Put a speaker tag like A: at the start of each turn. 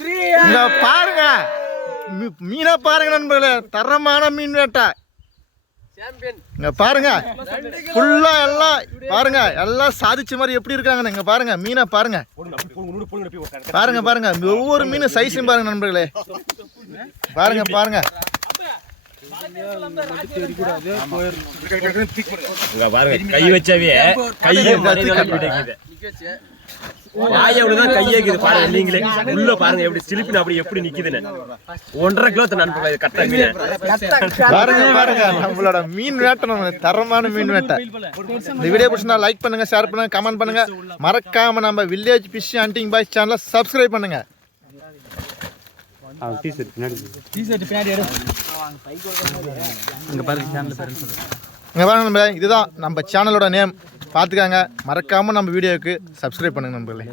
A: இங்க பாருங்க. மீனை பாருங்க நண்பர்களே. தரமான மீன் வேட்டை. இங்க பாருங்க. ஃபுல்லா எல்லாம் பாருங்க. எல்லாம் சாதிச்ச மாதிரி எப்படி இருக்காங்கன்னு இங்க பாருங்க. மீனை பாருங்க. பாருங்க பாருங்க. ஒவ்வொரு மீன் சைஸும் பாருங்க நண்பர்களே. பாருங்க பாருங்க.
B: பாருங்க கை வச்சாவே கை வாய் அப்படிதான் கையே இருக்குது பாருங்க. நீங்களே உள்ள பாருங்க எப்படி சிலிப்பின அப்படி எப்படி நிக்குதுன்னு ஒன்றரை கிலோ நண்பர்களா இது மீன்
A: பாருங்க பாருங்க நம்மளோட மீன் வேட்டை நம்ம தரமான மீன் வேட்டை இந்த வீடியோ பிடிச்சிருந்தா லைக் பண்ணுங்க ஷேர் பண்ணுங்க கமெண்ட் பண்ணுங்க மறக்காம நம்ம வில்லேஜ் ஃபிஷ் ஹண்டிங் பாய்ஸ் சேனலை சப்ஸ்கிரைப் பண்ணுங்க இங்க பாருங்க நண்பர்களே, இதுதான் நம்ம சேனலோட நேம் பார்த்துக்காங்க. மறக்காம நம்ம வீடியோவுக்கு சப்ஸ்கிரைப் பண்ணுங்க நண்பர்களே.